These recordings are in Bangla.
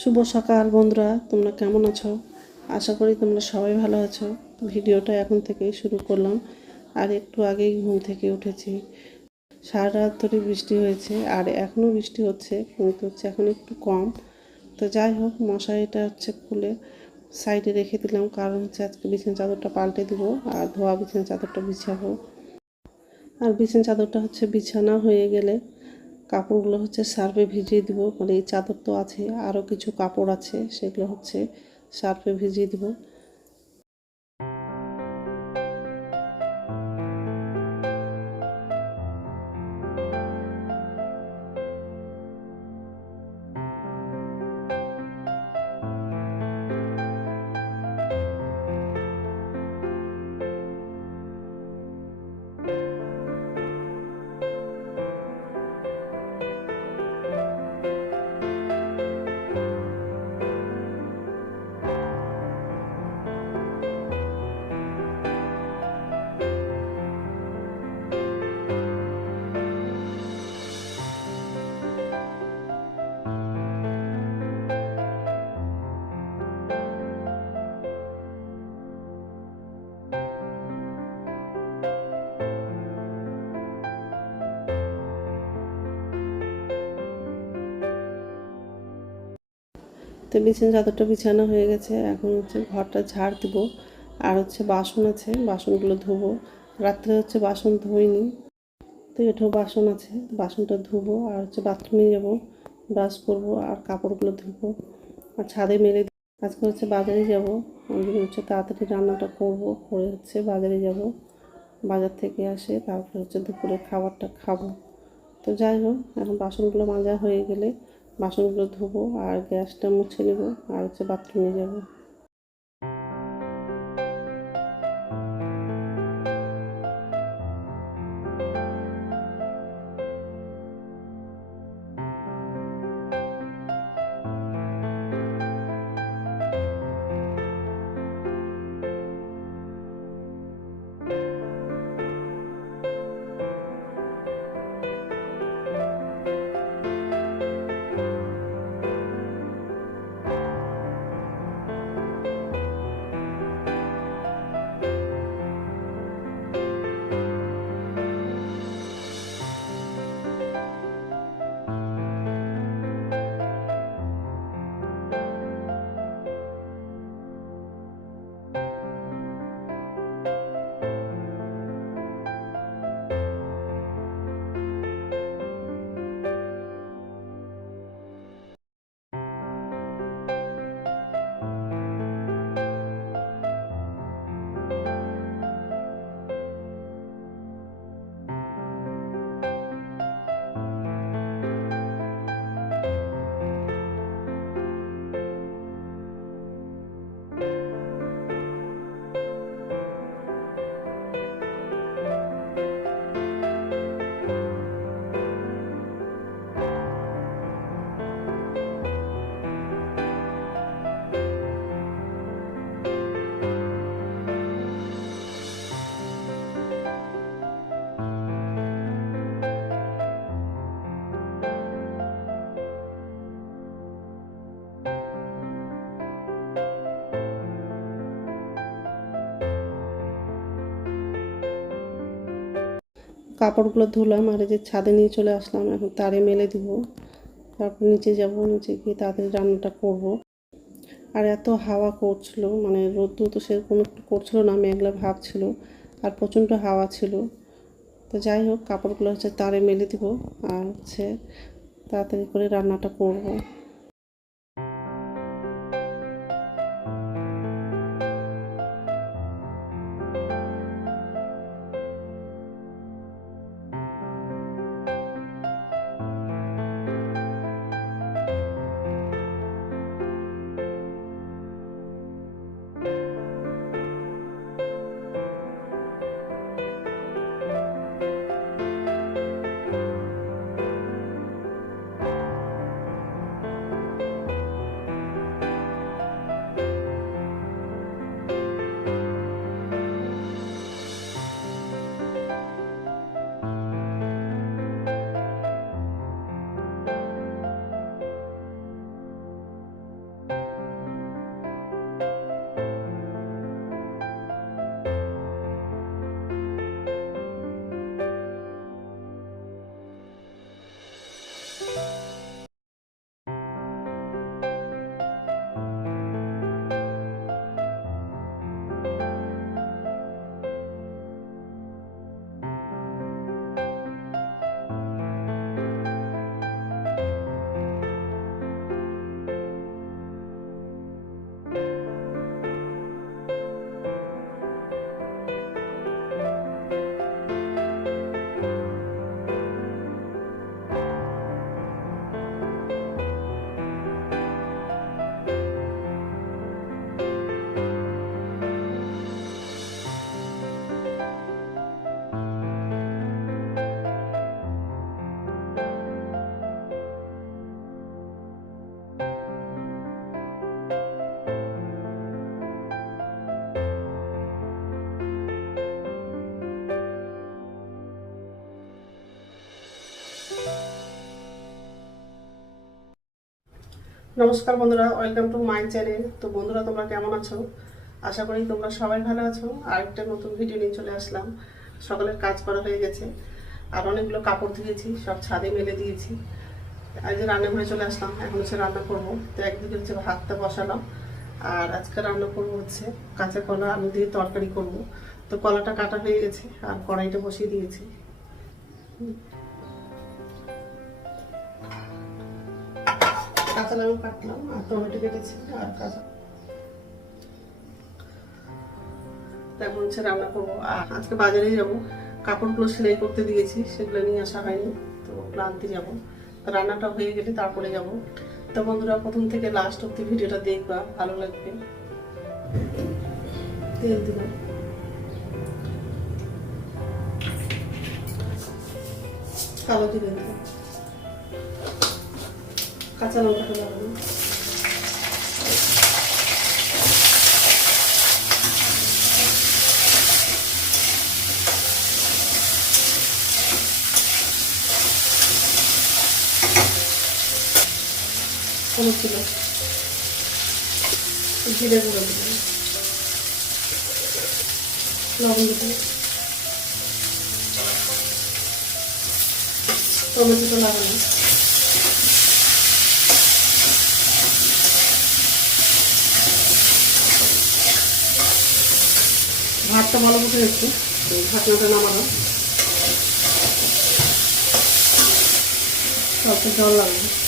শুভ সকাল বন্ধুরা, তোমরা কেমন আছো? আশা করি তোমরা সবাই ভালো আছো। ভিডিওটা এখন থেকেই শুরু করলাম। আর একটু আগেই ঘুম থেকে উঠেছি। সারা রাত ধরে বৃষ্টি হয়েছে, আর এখনও বৃষ্টি হচ্ছে, কিন্তু হচ্ছে এখন একটু কম। তো যাই হোক, মশারিটা হচ্ছে খুলে সাইডে রেখে দিলাম, কারণ হচ্ছে আজকে বিছানা চাদরটা পাল্টে দিব, আর ধোয়া বিছানা চাদরটা বিছাবো। আর বিছানা চাদরটা হচ্ছে বিছানা হয়ে গেলে কাপড়গুলো হচ্ছে সার্ফে ভিজিয়ে দিব মানে এই চাদর তো আছে, আরও কিছু কাপড় আছে, সেগুলো হচ্ছে সার্ফে ভিজিয়ে দিব। তো বিছানা চাদরটা বিছানো হয়ে গেছে। এখন হচ্ছে ঘরটা ঝাড় দিব। আর হচ্ছে বাসন আছে, বাসনগুলো ধোবো। রাত্রে হচ্ছে বাসন ধুইনি, তো এটাও বাসন আছে। বাসনটা ধুবো আর হচ্ছে বাথরুমে যাব, ব্রাশ করব আর কাপড়গুলো ধুবো আর ছাদে মেলে। আজকে হচ্ছে বাজারে যাব। ওই হচ্ছে তাড়াতাড়ি রান্নাটা করব, করে হচ্ছে বাজারে যাব। বাজার থেকে আসে তারপরে হচ্ছে দুপুরে খাবারটা খাব। তো যাই হোক, এখন বাসনগুলো মাজা হয়ে গেলে বাসনগুলো ধোবো আর গ্যাসটা মুছে নেব আর হচ্ছে বাথরুমে যাব। কাপড়গুলো ধুলাম আর এই যে ছাদে নিয়ে চলে আসলাম, এখন তারে মেলে দিব। তারপর নিচে যাব, নিচে গিয়ে তাড়াতাড়ি রান্নাটা করব। আর এত হাওয়া করছিল মানে রোদ্দু তো সেরকম একটু করছিল না, মেঘলা ভাব ছিল আর প্রচণ্ড হাওয়া ছিল। তো যাই হোক, কাপড়গুলো হচ্ছে তারে মেলে দিব আর হচ্ছে তাড়াতাড়ি করে রান্নাটা করব। নমস্কার বন্ধুরা, ওয়েলকাম টু মাই চ্যানেল। তো বন্ধুরা, তোমরা কেমন আছো? আশা করি তোমরা সবাই ভালো আছো। আর একটা নতুন ভিডিও নিয়ে চলে আসলাম। সকালের কাজ করা হয়ে গেছে। আর অনেকগুলো কাপড় ধুয়েছি, সব ছাদে মেলে দিয়েছি। আজ রান্নাঘরে চলে আসলাম। এখন হচ্ছে রান্না করব। তো একদিকে হচ্ছে ভাতটা বসালাম। আর আজকে রান্না করব হচ্ছে কাঁচা কলা, আলু দিয়ে তরকারি করব। তো কলাটা কাটা হয়ে গেছে, আর কড়াইটা বসিয়ে দিয়েছি। কাঁচা লঙ্কা কাটলাম আর টমেটো কেটেছি, আর কাঁচা। তারপর হচ্ছে রান্না করব। আজকে বাজারে যাব, কাপড়গুলো সেলাই করতে দিয়েছি, সেগুলো নিয়ে আসা হয়নি, তো ওগুলো আনতে যাব রান্নাটা হয়ে গেলে তারপরে যাব। তো বন্ধুরা, প্রথম থেকে লাস্ট অব্দি ভিডিওটা দেখবা, ভালো লাগবে। তেল দিলাম। কালো দিলাম। কাঁচা লঙ্কাটা লাগানো হলুদ দিলাম জিরে গুঁড়ো দিলাম লবণ দিলাম টমেটোটা লাগালাম ভাতটা ভালো মতো হচ্ছে। ঢাকনাটা নামানো সবচেয়ে জল লাগবে।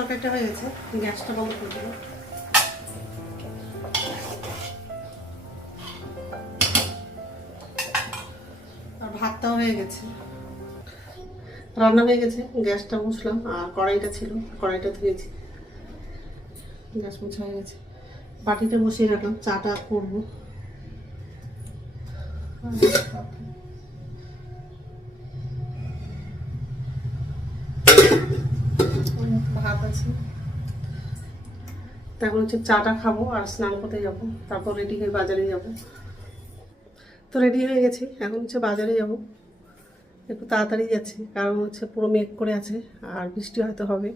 তরকারিটা হয়ে গেছে, গ্যাসটা বন্ধ করে দেবো। আর ভাতটাও হয়ে গেছে। রান্না হয়ে গেছে, গ্যাসটা মুছলাম, আর কড়াইটা ছিল, কড়াইটা ধুয়েছি। গ্যাস মুছা হয়ে গেছে। বাটিতে বসিয়ে রাখলাম, চাটা করব। আছে। তারপর হচ্ছে চাটা খাব আর স্নান করতে যাব। তারপর রেডি হয়ে বাজারে যাব। তো রেডি হয়ে গেছি, এখন হচ্ছে বাজারে যাব। একটু তাড়াতাড়ি যাচ্ছি, কারণ হচ্ছে পুরো মেঘ করে আছে আর বৃষ্টি হয়তো হবে।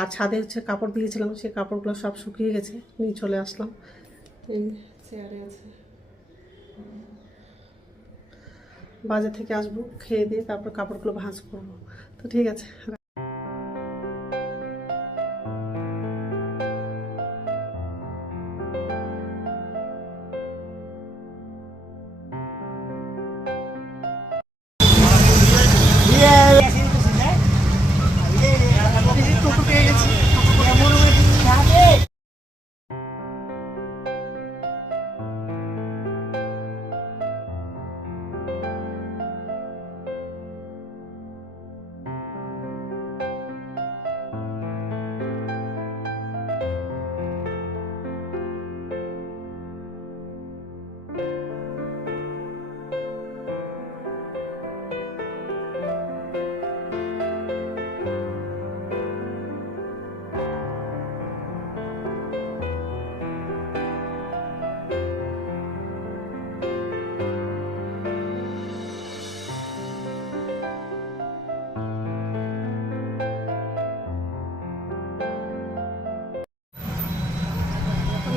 আর ছাদে হচ্ছে কাপড় দিয়েছিলাম, সেই কাপড়গুলো সব শুকিয়ে গেছে, নিয়ে চলে আসলাম। এই চেয়ারে আছে। বাজার থেকে আসব, খেয়ে দিয়ে তারপর কাপড়গুলো ভাঁজ করব। তো ঠিক আছে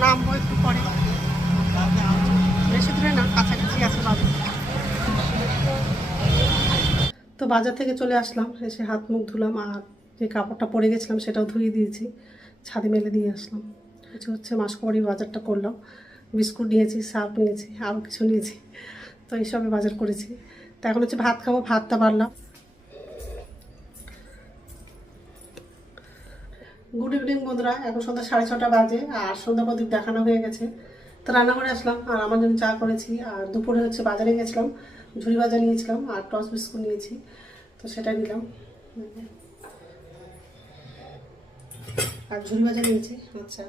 একটু পরে বেশি দূরে না কাছাকাছি আছে বাজার তো বাজার থেকে চলে আসলাম, এসে হাত মুখ ধুলাম আর যে কাপড়টা পরে গেছিলাম সেটাও ধুয়ে দিয়েছি, ছাদে মেলে দিয়ে আসলাম। কিছু হচ্ছে মাসকবাড়ি বাজারটা করলাম, বিস্কুট নিয়েছি, সার্ফ নিয়েছি, আরও কিছু নিয়েছি, তো এইসবে বাজার করেছি। তো এখন হচ্ছে ভাত খাব, ভাতটা বাড়লাম। গুড ইভিনিং বন্ধুরা। এখন সন্ধ্যা সাড়ে ছটা বাজে আর সন্ধ্যা প্রদীপ দেখানো হয়ে গেছে। তো রান্না করে আসলাম আর আমার জন্য চা করেছি আর দুপুরে হচ্ছে বাজারে গেছিলাম, ঝুড়ি বাজার নিয়েছিলাম আর টস বিস্কুট নিয়েছি, তো সেটা নিলাম। আর ঝুড়ি ভাজা নিয়েছি আচ্ছা।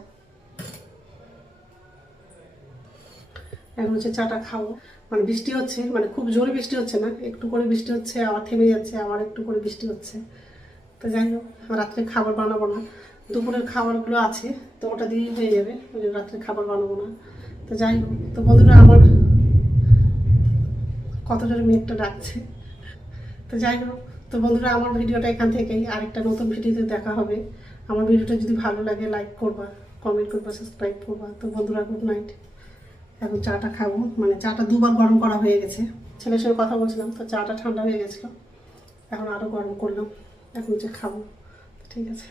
এখন হচ্ছে চাটা খাব। মানে বৃষ্টি হচ্ছে মানে খুব জোরে বৃষ্টি হচ্ছে না, একটু করে বৃষ্টি হচ্ছে, আবার থেমে যাচ্ছে, আবার একটু করে বৃষ্টি হচ্ছে। তো যাই হোক, রাত্রে খাবার বানাবো না। দুপুরের খাবারগুলো আছে, তো ওটা দিয়েই হয়ে যাবে। ওই জন্য রাত্রে খাবার বানাবো না। তো যাই হোক, তো বন্ধুরা আমার কত জোরে মেঘটা ডাকছে। তো যাই হোক, তো বন্ধুরা আমার ভিডিওটা এখান থেকেই। আরেকটা নতুন ভিডিওতে দেখা হবে। আমার ভিডিওটা যদি ভালো লাগে লাইক করবা কমেন্ট করবা সাবস্ক্রাইব করবা। তো বন্ধুরা গুড নাইট এখন চাটা খাব। মানে চাটা দুবার গরম করা হয়ে গেছে। ছেলের সঙ্গে কথা বলছিলাম, তো চাটা ঠান্ডা হয়ে গেছিল। এখন আরও গরম করলাম। এখন যে খাব। ঠিক আছে।